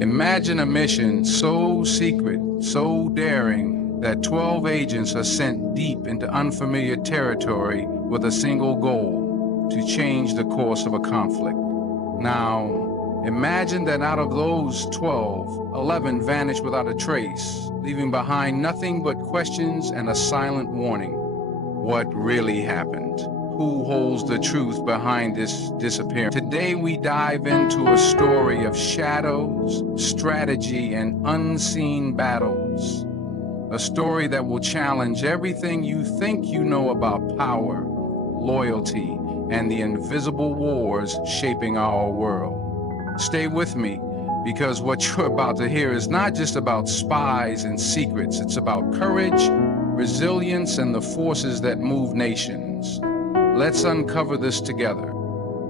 Imagine a mission so secret, so daring, that 12 agents are sent deep into unfamiliar territory with a single goal: to change the course of a conflict. Now, imagine that out of those 12, 11 vanish without a trace, leaving behind nothing but questions and a silent warning. What really happened? Who holds the truth behind this disappearance? Today we dive into a story of shadows, strategy, and unseen battles. A story that will challenge everything you think you know about power, loyalty, and the invisible wars shaping our world. Stay with me, because what you're about to hear is not just about spies and secrets. It's about courage, resilience, and the forces that move nations. Let's uncover this together.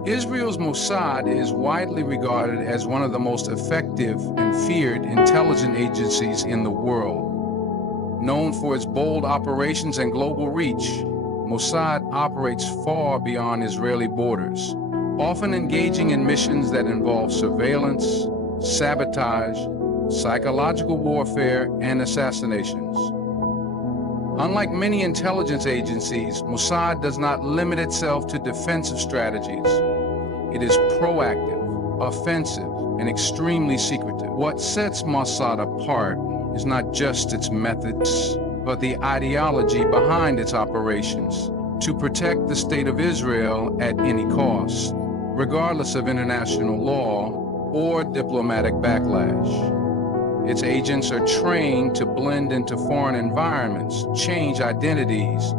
Israel's Mossad is widely regarded as one of the most effective and feared intelligence agencies in the world. Known for its bold operations and global reach, Mossad operates far beyond Israeli borders, often engaging in missions that involve surveillance, sabotage, psychological warfare, and assassinations. Unlike many intelligence agencies, Mossad does not limit itself to defensive strategies. It is proactive, offensive, and extremely secretive. What sets Mossad apart is not just its methods, but the ideology behind its operations: to protect the state of Israel at any cost, regardless of international law or diplomatic backlash. Its agents are trained to blend into foreign environments, change identities,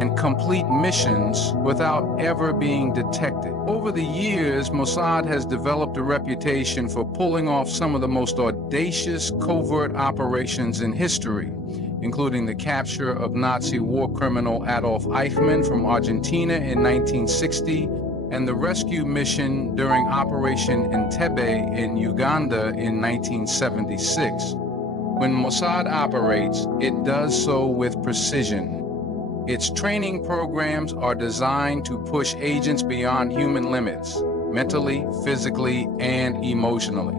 and complete missions without ever being detected. Over the years, Mossad has developed a reputation for pulling off some of the most audacious covert operations in history, including the capture of Nazi war criminal Adolf Eichmann from Argentina in 1960, and the rescue mission during Operation Entebbe in Uganda in 1976. When Mossad operates, it does so with precision. Its training programs are designed to push agents beyond human limits, mentally, physically, and emotionally.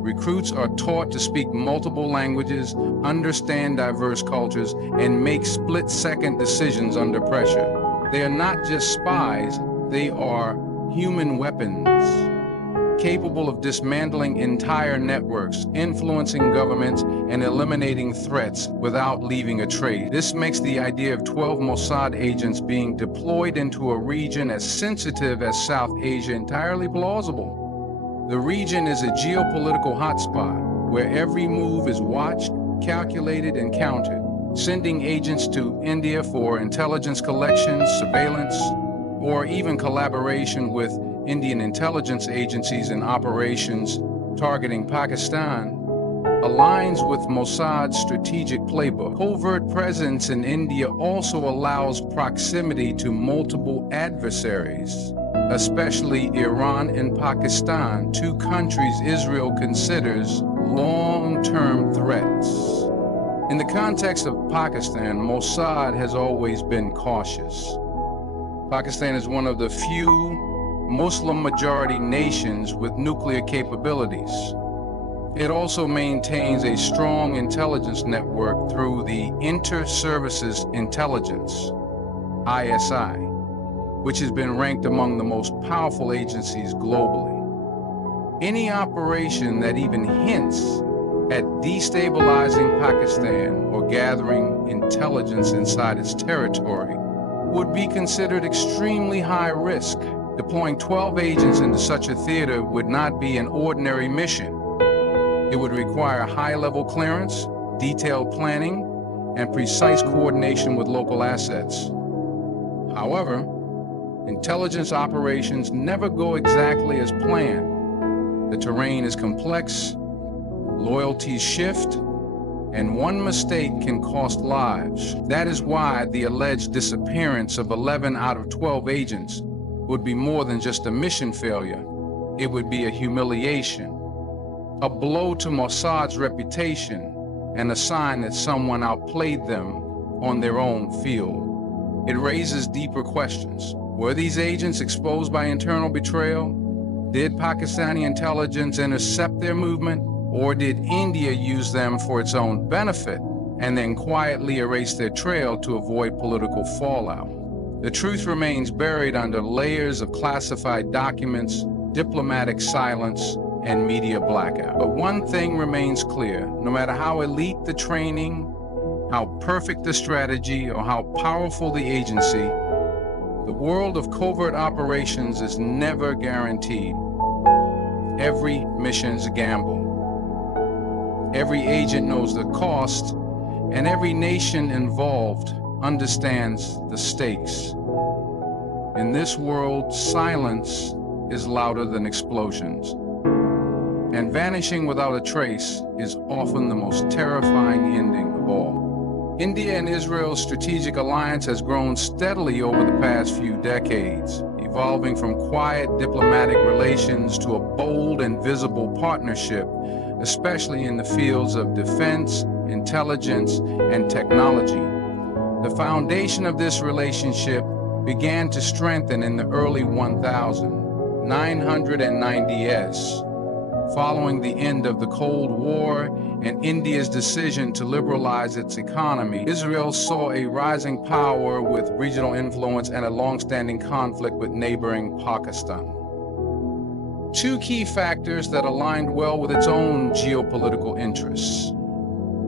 Recruits are taught to speak multiple languages, understand diverse cultures, and make split-second decisions under pressure. They are not just spies. They are human weapons, capable of dismantling entire networks, influencing governments, and eliminating threats without leaving a trace. This makes the idea of 12 Mossad agents being deployed into a region as sensitive as South Asia entirely plausible. The region is a geopolitical hotspot where every move is watched, calculated, and counted. Sending agents to India for intelligence collection, surveillance, or even collaboration with Indian intelligence agencies in operations targeting Pakistan, aligns with Mossad's strategic playbook. Covert presence in India also allows proximity to multiple adversaries, especially Iran and Pakistan, two countries Israel considers long-term threats. In the context of Pakistan, Mossad has always been cautious. Pakistan is one of the few Muslim-majority nations with nuclear capabilities. It also maintains a strong intelligence network through the Inter-Services Intelligence, ISI, which has been ranked among the most powerful agencies globally. Any operation that even hints at destabilizing Pakistan or gathering intelligence inside its territory would be considered extremely high risk. Deploying 12 agents into such a theater would not be an ordinary mission. It would require high-level clearance, detailed planning, and precise coordination with local assets. However, intelligence operations never go exactly as planned. The terrain is complex, loyalties shift, and one mistake can cost lives. That is why the alleged disappearance of 11 out of 12 agents would be more than just a mission failure. It would be a humiliation, a blow to Mossad's reputation, and a sign that someone outplayed them on their own field. It raises deeper questions. Were these agents exposed by internal betrayal? Did Pakistani intelligence intercept their movement, or did India use them for its own benefit and then quietly erase their trail to avoid political fallout? The truth remains buried under layers of classified documents, diplomatic silence, and media blackout. But one thing remains clear: no matter how elite the training, how perfect the strategy, or how powerful the agency, the world of covert operations is never guaranteed. Every mission's a gamble. Every agent knows the cost, and every nation involved understands the stakes. In this world, silence is louder than explosions. And vanishing without a trace is often the most terrifying ending of all. India and Israel's strategic alliance has grown steadily over the past few decades, evolving from quiet diplomatic relations to a bold and visible partnership, especially in the fields of defense, intelligence, and technology. The foundation of this relationship began to strengthen in the early 1990s, following the end of the Cold War and India's decision to liberalize its economy. Israel saw a rising power with regional influence and a long-standing conflict with neighboring Pakistan. Two key factors that aligned well with its own geopolitical interests.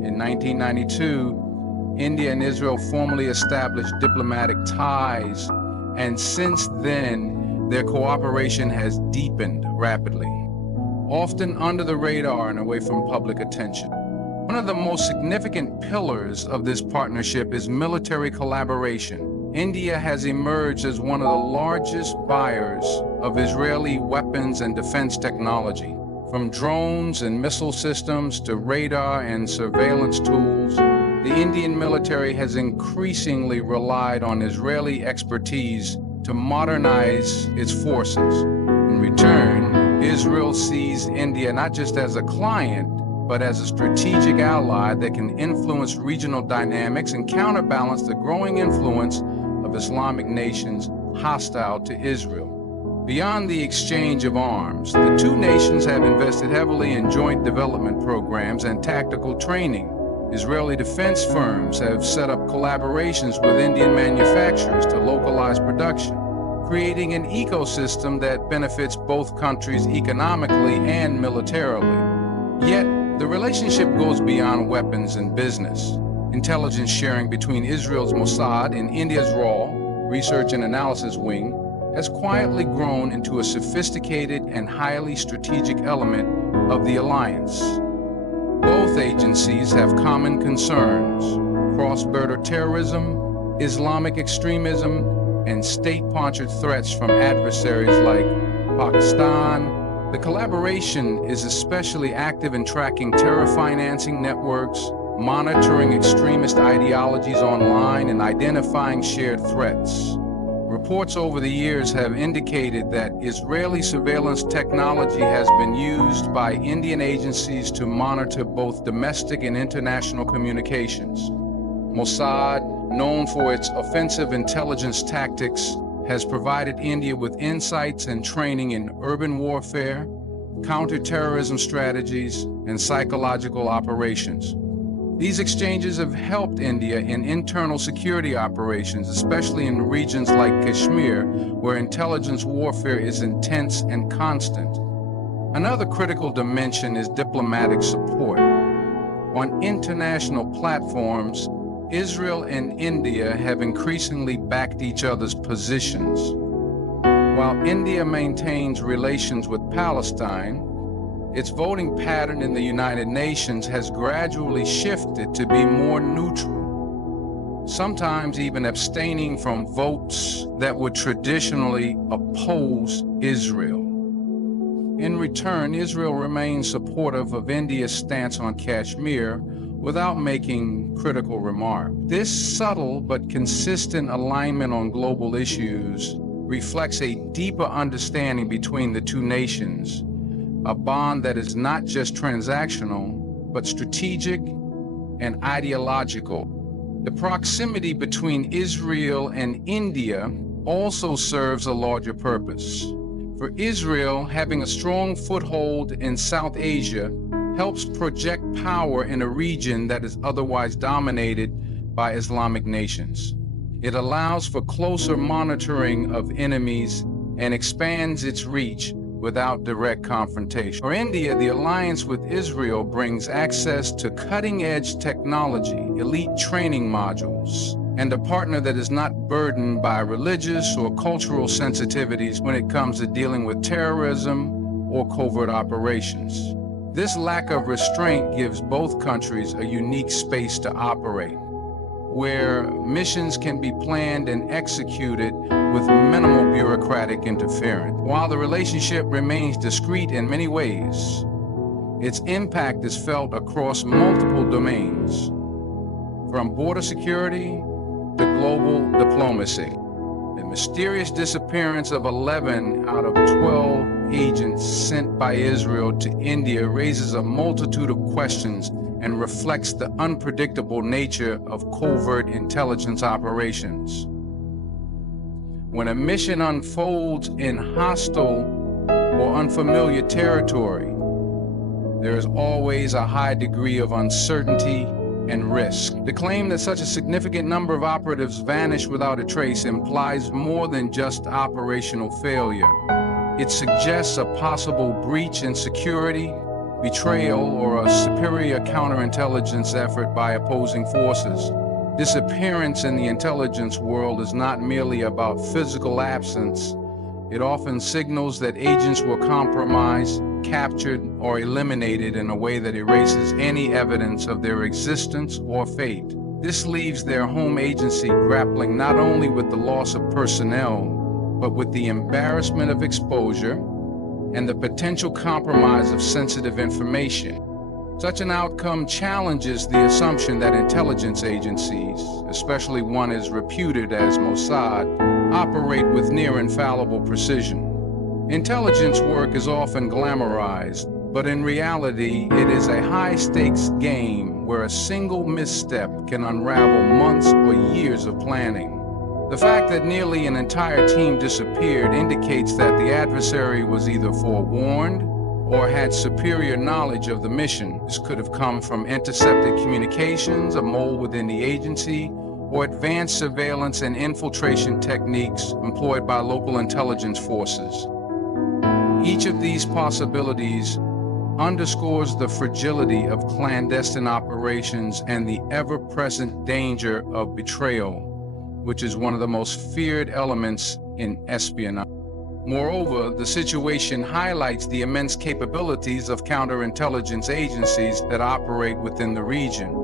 In 1992, India and Israel formally established diplomatic ties, and since then, their cooperation has deepened rapidly, often under the radar and away from public attention. One of the most significant pillars of this partnership is military collaboration. India has emerged as one of the largest buyers of Israeli weapons and defense technology. From drones and missile systems to radar and surveillance tools, the Indian military has increasingly relied on Israeli expertise to modernize its forces. In return, Israel sees India not just as a client, but as a strategic ally that can influence regional dynamics and counterbalance the growing influence of Islamic nations hostile to Israel. Beyond the exchange of arms, the two nations have invested heavily in joint development programs and tactical training. Israeli defense firms have set up collaborations with Indian manufacturers to localize production, creating an ecosystem that benefits both countries economically and militarily. Yet, the relationship goes beyond weapons and business. Intelligence sharing between Israel's Mossad and India's RAW, Research and Analysis Wing, has quietly grown into a sophisticated and highly strategic element of the alliance. Both agencies have common concerns: cross-border terrorism, Islamic extremism, and state-sponsored threats from adversaries like Pakistan. The collaboration is especially active in tracking terror financing networks, monitoring extremist ideologies online, and identifying shared threats. Reports over the years have indicated that Israeli surveillance technology has been used by Indian agencies to monitor both domestic and international communications. Mossad, known for its offensive intelligence tactics, has provided India with insights and training in urban warfare, counterterrorism strategies, and psychological operations. These exchanges have helped India in internal security operations, especially in regions like Kashmir, where intelligence warfare is intense and constant. Another critical dimension is diplomatic support. On international platforms, Israel and India have increasingly backed each other's positions. While India maintains relations with Palestine, its voting pattern in the United Nations has gradually shifted to be more neutral, sometimes even abstaining from votes that would traditionally oppose Israel. In return, Israel remains supportive of India's stance on Kashmir without making critical remarks. This subtle but consistent alignment on global issues reflects a deeper understanding between the two nations, a bond that is not just transactional, but strategic and ideological. The proximity between Israel and India also serves a larger purpose. For Israel, having a strong foothold in South Asia helps project power in a region that is otherwise dominated by Islamic nations. It allows for closer monitoring of enemies and expands its reach without direct confrontation. For India, the alliance with Israel brings access to cutting-edge technology, elite training modules, and a partner that is not burdened by religious or cultural sensitivities when it comes to dealing with terrorism or covert operations. This lack of restraint gives both countries a unique space to operate, where missions can be planned and executed with minimal bureaucratic interference. While the relationship remains discreet in many ways, its impact is felt across multiple domains, from border security to global diplomacy. The mysterious disappearance of 11 out of 12 agents sent by Israel to India raises a multitude of questions and reflects the unpredictable nature of covert intelligence operations. When a mission unfolds in hostile or unfamiliar territory, there is always a high degree of uncertainty and risk. The claim that such a significant number of operatives vanish without a trace implies more than just operational failure. It suggests a possible breach in security, betrayal, or a superior counterintelligence effort by opposing forces. Disappearance in the intelligence world is not merely about physical absence. It often signals that agents were compromised, captured, or eliminated in a way that erases any evidence of their existence or fate. This leaves their home agency grappling not only with the loss of personnel, but with the embarrassment of exposure and the potential compromise of sensitive information. Such an outcome challenges the assumption that intelligence agencies, especially one as reputed as Mossad, operate with near infallible precision. Intelligence work is often glamorized, but in reality, it is a high-stakes game where a single misstep can unravel months or years of planning. The fact that nearly an entire team disappeared indicates that the adversary was either forewarned or had superior knowledge of the mission. This could have come from intercepted communications, a mole within the agency, or advanced surveillance and infiltration techniques employed by local intelligence forces. Each of these possibilities underscores the fragility of clandestine operations and the ever-present danger of betrayal, which is one of the most feared elements in espionage. Moreover, the situation highlights the immense capabilities of counterintelligence agencies that operate within the region.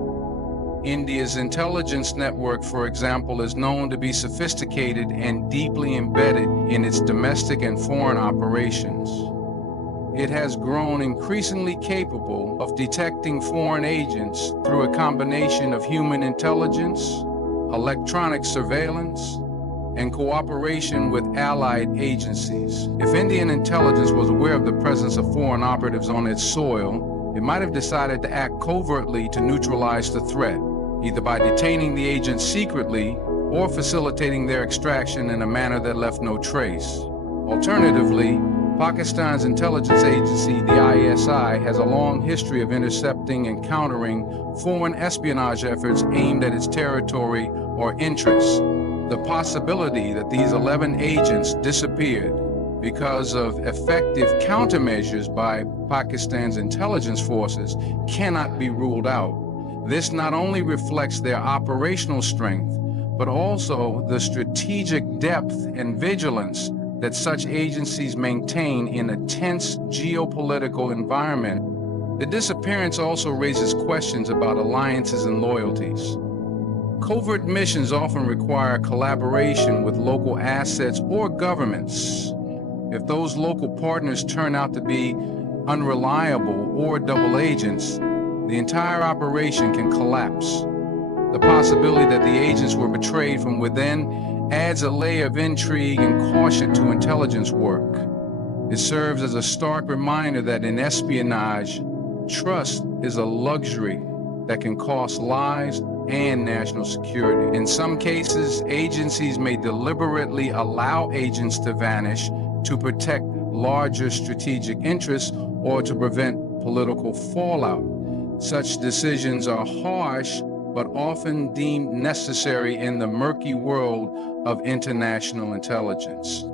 India's intelligence network, for example, is known to be sophisticated and deeply embedded in its domestic and foreign operations. It has grown increasingly capable of detecting foreign agents through a combination of human intelligence, electronic surveillance, and cooperation with allied agencies. If Indian intelligence was aware of the presence of foreign operatives on its soil, it might have decided to act covertly to neutralize the threat, either by detaining the agents secretly or facilitating their extraction in a manner that left no trace. Alternatively, Pakistan's intelligence agency, the ISI, has a long history of intercepting and countering foreign espionage efforts aimed at its territory or interests. The possibility that these 11 agents disappeared because of effective countermeasures by Pakistan's intelligence forces cannot be ruled out. This not only reflects their operational strength, but also the strategic depth and vigilance that such agencies maintain in a tense geopolitical environment. The disappearance also raises questions about alliances and loyalties. Covert missions often require collaboration with local assets or governments. If those local partners turn out to be unreliable or double agents, the entire operation can collapse. The possibility that the agents were betrayed from within adds a layer of intrigue and caution to intelligence work. It serves as a stark reminder that in espionage, trust is a luxury that can cost lives and national security. In some cases, agencies may deliberately allow agents to vanish to protect larger strategic interests or to prevent political fallout. Such decisions are harsh, but often deemed necessary in the murky world of international intelligence.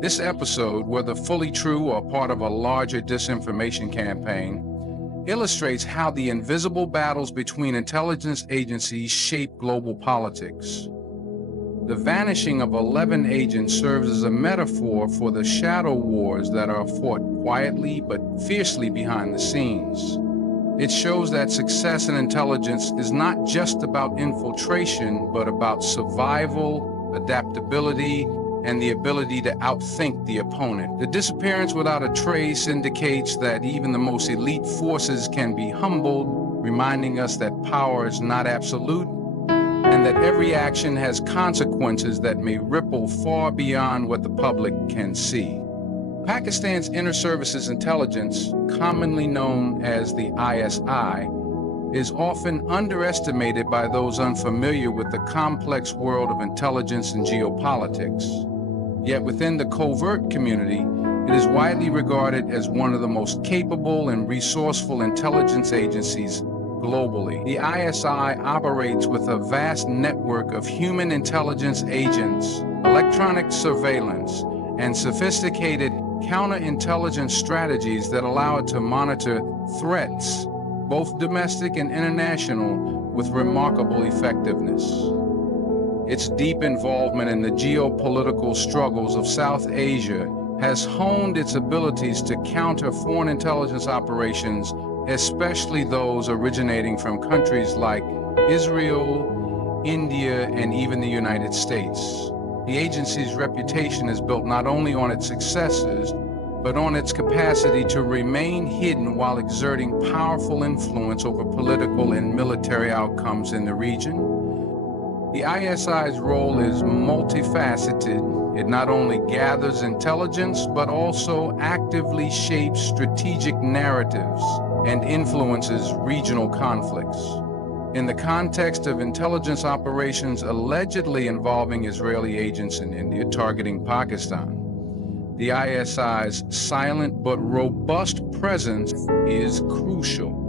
This episode, whether fully true or part of a larger disinformation campaign, illustrates how the invisible battles between intelligence agencies shape global politics. The vanishing of 11 agents serves as a metaphor for the shadow wars that are fought quietly but fiercely behind the scenes. It shows that success in intelligence is not just about infiltration, but about survival, adaptability, and the ability to outthink the opponent. The disappearance without a trace indicates that even the most elite forces can be humbled, reminding us that power is not absolute, and that every action has consequences that may ripple far beyond what the public can see. Pakistan's Inter-Services Intelligence, commonly known as the ISI, is often underestimated by those unfamiliar with the complex world of intelligence and geopolitics. Yet within the covert community, it is widely regarded as one of the most capable and resourceful intelligence agencies globally. The ISI operates with a vast network of human intelligence agents, electronic surveillance, and sophisticated counterintelligence strategies that allow it to monitor threats, both domestic and international, with remarkable effectiveness. Its deep involvement in the geopolitical struggles of South Asia has honed its abilities to counter foreign intelligence operations, especially those originating from countries like Israel, India, and even the United States. The agency's reputation is built not only on its successes, but on its capacity to remain hidden while exerting powerful influence over political and military outcomes in the region. The ISI's role is multifaceted. It not only gathers intelligence, but also actively shapes strategic narratives and influences regional conflicts. In the context of intelligence operations allegedly involving Israeli agents in India targeting Pakistan, the ISI's silent but robust presence is crucial.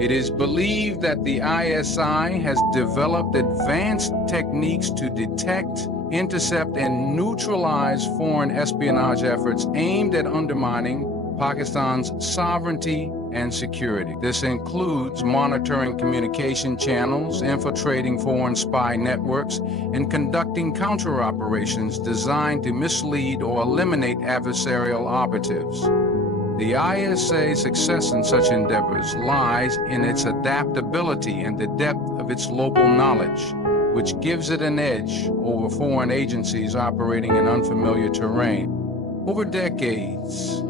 It is believed that the ISI has developed advanced techniques to detect, intercept, and neutralize foreign espionage efforts aimed at undermining Pakistan's sovereignty and security. This includes monitoring communication channels, infiltrating foreign spy networks, and conducting counter-operations designed to mislead or eliminate adversarial operatives. The ISA's success in such endeavors lies in its adaptability and the depth of its local knowledge, which gives it an edge over foreign agencies operating in unfamiliar terrain. Over decades,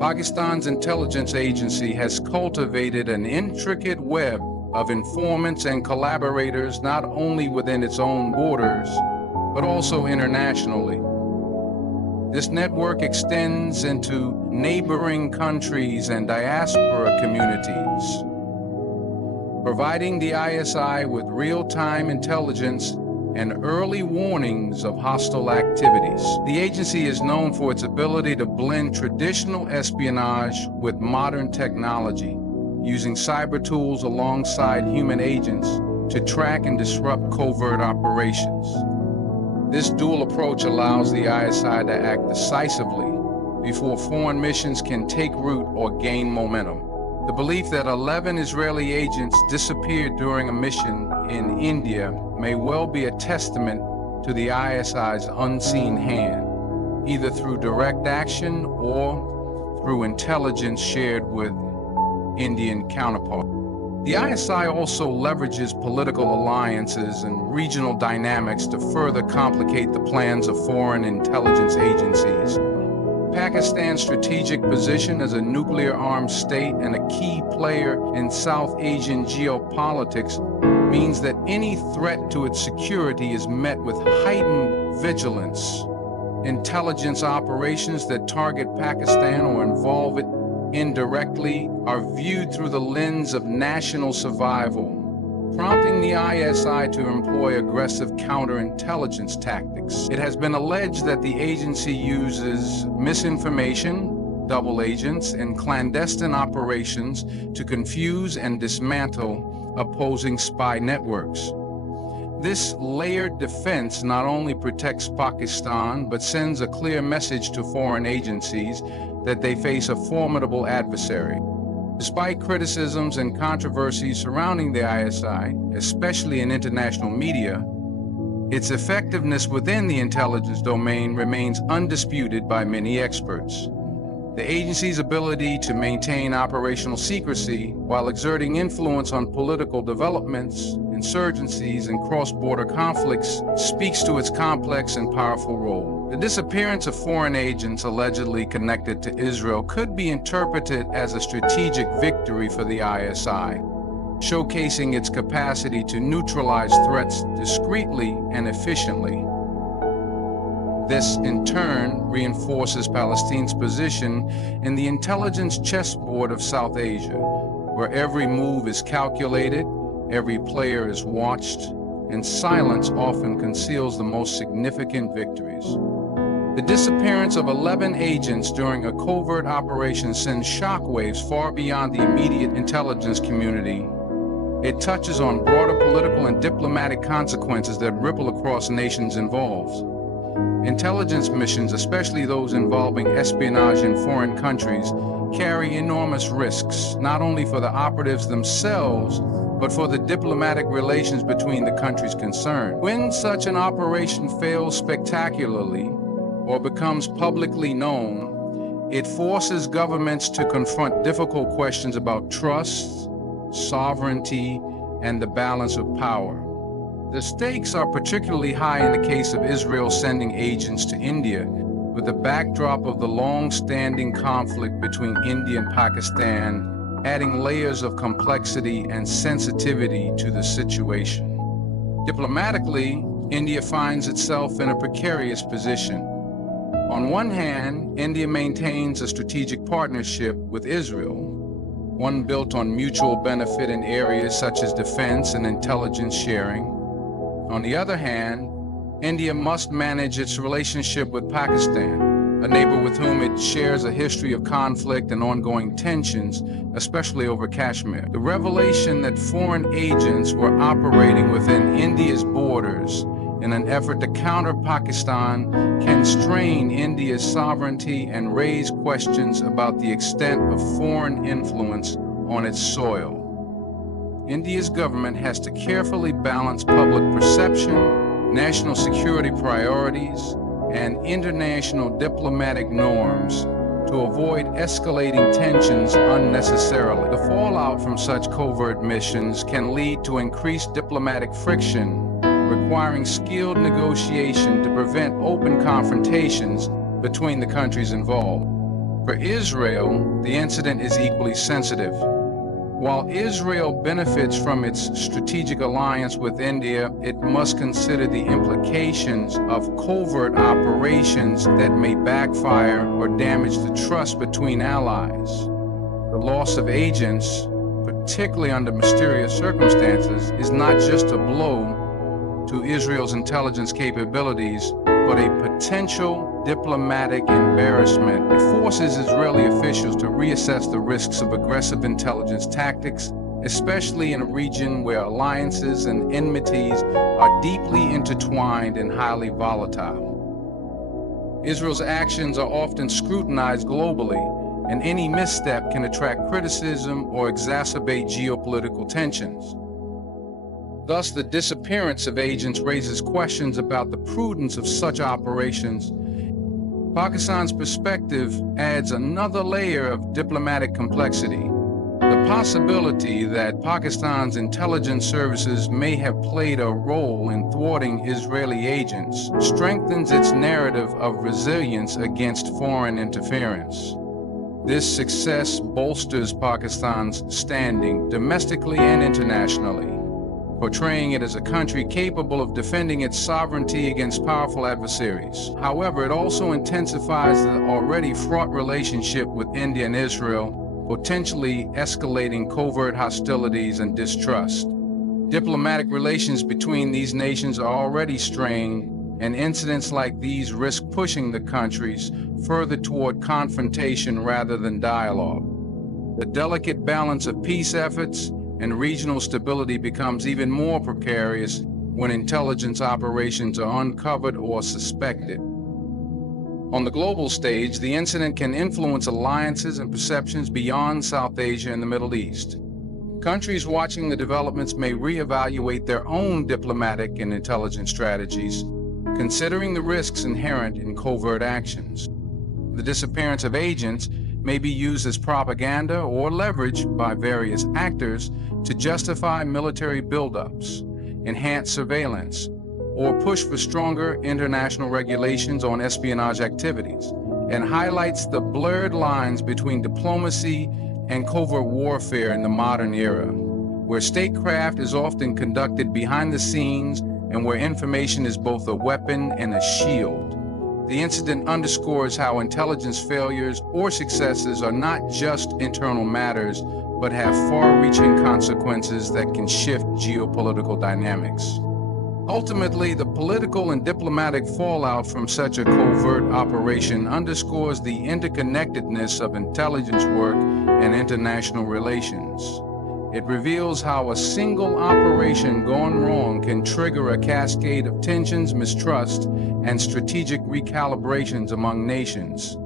Pakistan's intelligence agency has cultivated an intricate web of informants and collaborators not only within its own borders, but also internationally. This network extends into neighboring countries and diaspora communities, providing the ISI with real-time intelligence and early warnings of hostile activities. The agency is known for its ability to blend traditional espionage with modern technology, using cyber tools alongside human agents to track and disrupt covert operations. This dual approach allows the ISI to act decisively before foreign missions can take root or gain momentum. The belief that 11 Israeli agents disappeared during a mission in India may well be a testament to the ISI's unseen hand, either through direct action or through intelligence shared with Indian counterparts. The ISI also leverages political alliances and regional dynamics to further complicate the plans of foreign intelligence agencies. Pakistan's strategic position as a nuclear-armed state and a key player in South Asian geopolitics means that any threat to its security is met with heightened vigilance. Intelligence operations that target Pakistan or involve it indirectly are viewed through the lens of national survival, prompting the ISI to employ aggressive counterintelligence tactics. It has been alleged that the agency uses misinformation, double agents, and clandestine operations to confuse and dismantle opposing spy networks. This layered defense not only protects Pakistan, but sends a clear message to foreign agencies that they face a formidable adversary. Despite criticisms and controversies surrounding the ISI, especially in international media, its effectiveness within the intelligence domain remains undisputed by many experts. The agency's ability to maintain operational secrecy while exerting influence on political developments, insurgencies, and cross-border conflicts speaks to its complex and powerful role. The disappearance of foreign agents allegedly connected to Israel could be interpreted as a strategic victory for the ISI, showcasing its capacity to neutralize threats discreetly and efficiently. This, in turn, reinforces Palestine's position in the intelligence chessboard of South Asia, where every move is calculated, every player is watched, and silence often conceals the most significant victories. The disappearance of 11 agents during a covert operation sends shockwaves far beyond the immediate intelligence community. It touches on broader political and diplomatic consequences that ripple across nations involved. Intelligence missions, especially those involving espionage in foreign countries, carry enormous risks, not only for the operatives themselves, but for the diplomatic relations between the countries concerned. When such an operation fails spectacularly or becomes publicly known, it forces governments to confront difficult questions about trust, sovereignty, and the balance of power. The stakes are particularly high in the case of Israel sending agents to India, with the backdrop of the long-standing conflict between India and Pakistan, adding layers of complexity and sensitivity to the situation. Diplomatically, India finds itself in a precarious position. On one hand, India maintains a strategic partnership with Israel, one built on mutual benefit in areas such as defense and intelligence sharing. On the other hand, India must manage its relationship with Pakistan, a neighbor with whom it shares a history of conflict and ongoing tensions, especially over Kashmir. The revelation that foreign agents were operating within India's borders in an effort to counter Pakistan can strain India's sovereignty and raise questions about the extent of foreign influence on its soil. India's government has to carefully balance public perception, national security priorities, and international diplomatic norms to avoid escalating tensions unnecessarily. The fallout from such covert missions can lead to increased diplomatic friction, requiring skilled negotiation to prevent open confrontations between the countries involved. For Israel, the incident is equally sensitive. While Israel benefits from its strategic alliance with India, it must consider the implications of covert operations that may backfire or damage the trust between allies. The loss of agents, particularly under mysterious circumstances, is not just a blow to Israel's intelligence capabilities, but a potential diplomatic embarrassment. It forces Israeli officials to reassess the risks of aggressive intelligence tactics, especially in a region where alliances and enmities are deeply intertwined and highly volatile. Israel's actions are often scrutinized globally, and any misstep can attract criticism or exacerbate geopolitical tensions. Thus, the disappearance of agents raises questions about the prudence of such operations. Pakistan's perspective adds another layer of diplomatic complexity. The possibility that Pakistan's intelligence services may have played a role in thwarting Israeli agents strengthens its narrative of resilience against foreign interference. This success bolsters Pakistan's standing domestically and internationally, portraying it as a country capable of defending its sovereignty against powerful adversaries. However, it also intensifies the already fraught relationship with India and Israel, potentially escalating covert hostilities and distrust. Diplomatic relations between these nations are already strained, and incidents like these risk pushing the countries further toward confrontation rather than dialogue. The delicate balance of peace efforts and regional stability becomes even more precarious when intelligence operations are uncovered or suspected. On the global stage, the incident can influence alliances and perceptions beyond South Asia and the Middle East. Countries watching the developments may reevaluate their own diplomatic and intelligence strategies, considering the risks inherent in covert actions. The disappearance of agents may be used as propaganda or leveraged by various actors to justify military buildups, enhance surveillance, or push for stronger international regulations on espionage activities, and highlights the blurred lines between diplomacy and covert warfare in the modern era, where statecraft is often conducted behind the scenes and where information is both a weapon and a shield. The incident underscores how intelligence failures or successes are not just internal matters, but have far-reaching consequences that can shift geopolitical dynamics. Ultimately, the political and diplomatic fallout from such a covert operation underscores the interconnectedness of intelligence work and international relations. It reveals how a single operation gone wrong can trigger a cascade of tensions, mistrust, and strategic recalibrations among nations.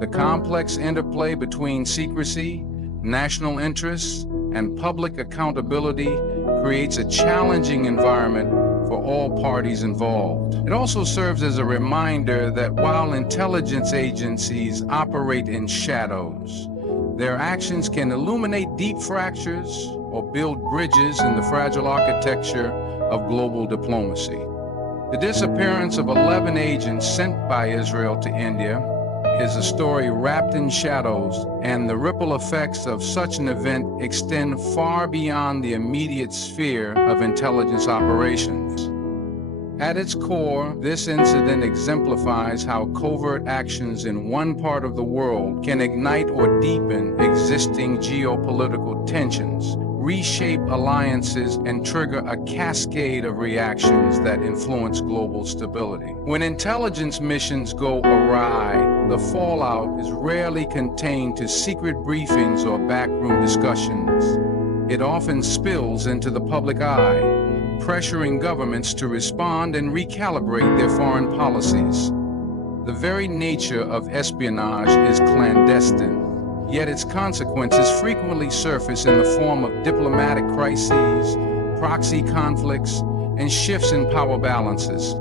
The complex interplay between secrecy, national interests, and public accountability creates a challenging environment for all parties involved. It also serves as a reminder that while intelligence agencies operate in shadows, their actions can illuminate deep fractures or build bridges in the fragile architecture of global diplomacy. The disappearance of 11 agents sent by Israel to India is a story wrapped in shadows, and the ripple effects of such an event extend far beyond the immediate sphere of intelligence operations. At its core, this incident exemplifies how covert actions in one part of the world can ignite or deepen existing geopolitical tensions, reshape alliances, and trigger a cascade of reactions that influence global stability. When intelligence missions go awry, the fallout is rarely contained to secret briefings or backroom discussions. It often spills into the public eye, pressuring governments to respond and recalibrate their foreign policies. The very nature of espionage is clandestine, yet its consequences frequently surface in the form of diplomatic crises, proxy conflicts, and shifts in power balances.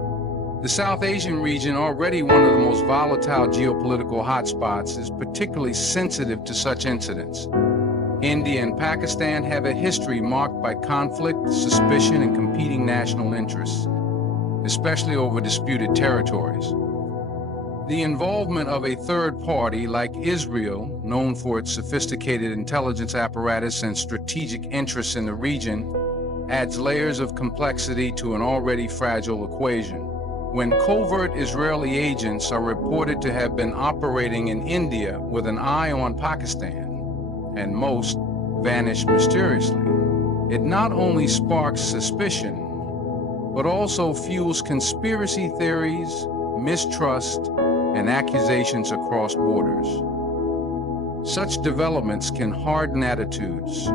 The South Asian region, already one of the most volatile geopolitical hotspots, is particularly sensitive to such incidents. India and Pakistan have a history marked by conflict, suspicion, and competing national interests, especially over disputed territories. The involvement of a third party like Israel, known for its sophisticated intelligence apparatus and strategic interests in the region, adds layers of complexity to an already fragile equation. When covert Israeli agents are reported to have been operating in India with an eye on Pakistan, and most vanish mysteriously, it not only sparks suspicion, but also fuels conspiracy theories, mistrust, and accusations across borders. Such developments can harden attitudes,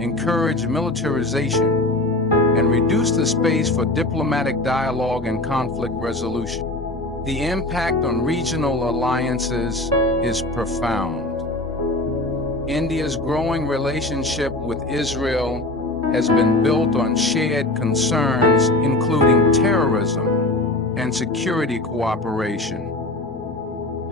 encourage militarization, and reduce the space for diplomatic dialogue and conflict resolution. The impact on regional alliances is profound. India's growing relationship with Israel has been built on shared concerns, including terrorism and security cooperation.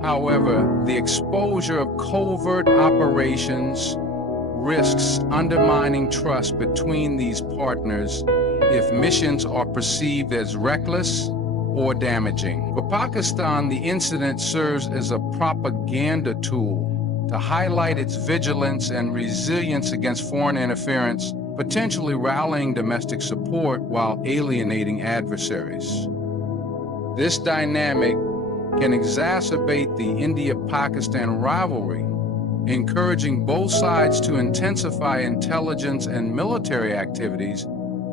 However, the exposure of covert operations risks undermining trust between these partners if missions are perceived as reckless or damaging. For Pakistan, the incident serves as a propaganda tool to highlight its vigilance and resilience against foreign interference, potentially rallying domestic support while alienating adversaries. This dynamic can exacerbate the India-Pakistan rivalry, encouraging both sides to intensify intelligence and military activities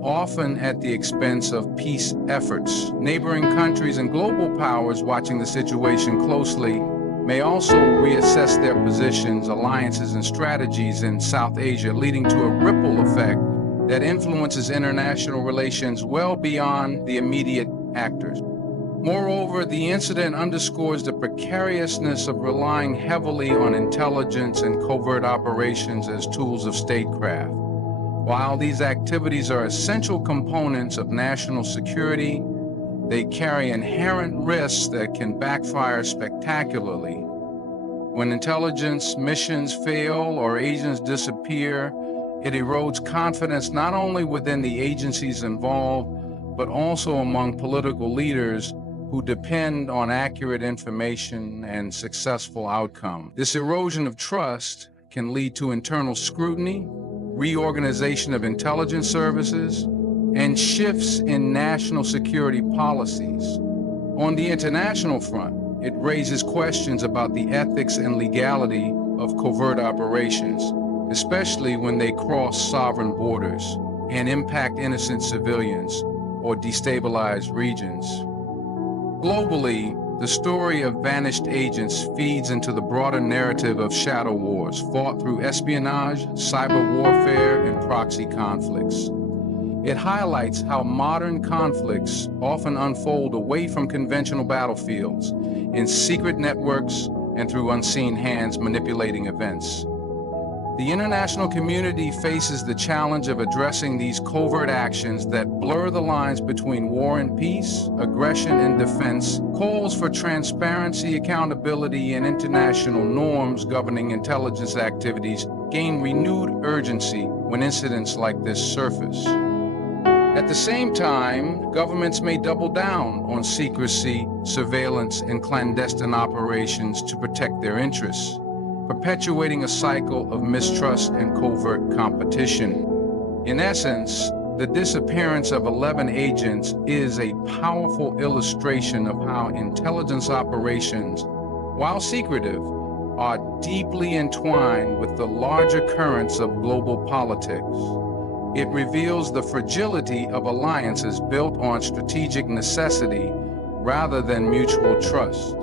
often at the expense of peace efforts. Neighboring countries and global powers watching the situation closely may also reassess their positions, alliances, and strategies in South Asia, leading to a ripple effect that influences international relations well beyond the immediate actors. Moreover, the incident underscores the precariousness of relying heavily on intelligence and covert operations as tools of statecraft. While these activities are essential components of national security, they carry inherent risks that can backfire spectacularly. When intelligence missions fail or agents disappear, it erodes confidence not only within the agencies involved, but also among political leaders who depend on accurate information and successful outcome. This erosion of trust can lead to internal scrutiny, reorganization of intelligence services, and shifts in national security policies. On the international front, it raises questions about the ethics and legality of covert operations, especially when they cross sovereign borders and impact innocent civilians or destabilize regions. Globally, the story of vanished agents feeds into the broader narrative of shadow wars fought through espionage, cyber warfare, and proxy conflicts. It highlights how modern conflicts often unfold away from conventional battlefields, in secret networks and through unseen hands manipulating events. The international community faces the challenge of addressing these covert actions that blur the lines between war and peace, aggression and defense. Calls for transparency, accountability, and international norms governing intelligence activities gain renewed urgency when incidents like this surface. At the same time, governments may double down on secrecy, surveillance, and clandestine operations to protect their interests, perpetuating a cycle of mistrust and covert competition. In essence, the disappearance of 11 agents is a powerful illustration of how intelligence operations, while secretive, are deeply entwined with the larger currents of global politics. It reveals the fragility of alliances built on strategic necessity rather than mutual trust,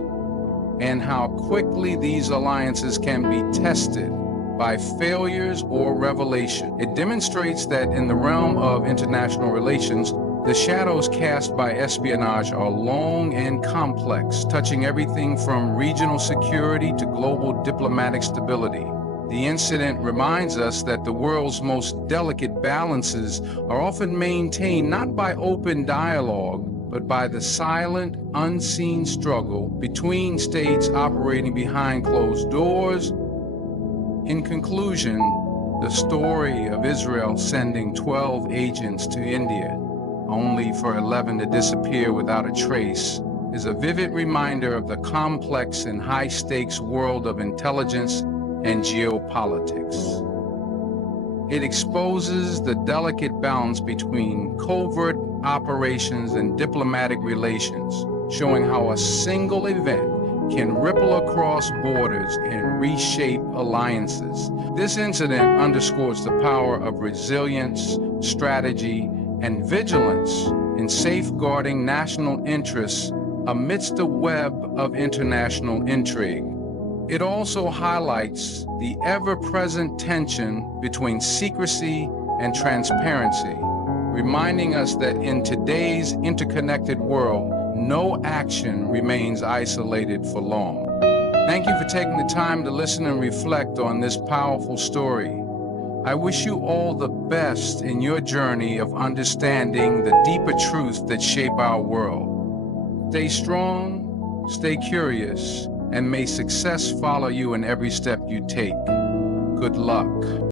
and how quickly these alliances can be tested by failures or revelation. It demonstrates that in the realm of international relations, the shadows cast by espionage are long and complex, touching everything from regional security to global diplomatic stability. The incident reminds us that the world's most delicate balances are often maintained not by open dialogue, but by the silent, unseen struggle between states operating behind closed doors. In conclusion, the story of Israel sending 12 agents to India, only for 11 to disappear without a trace, is a vivid reminder of the complex and high-stakes world of intelligence and geopolitics. It exposes the delicate balance between covert operations and diplomatic relations, showing how a single event can ripple across borders and reshape alliances. This incident underscores the power of resilience, strategy, and vigilance in safeguarding national interests amidst a web of international intrigue. It also highlights the ever-present tension between secrecy and transparency, reminding us that in today's interconnected world, no action remains isolated for long. Thank you for taking the time to listen and reflect on this powerful story. I wish you all the best in your journey of understanding the deeper truths that shape our world. Stay strong, stay curious, and may success follow you in every step you take. Good luck.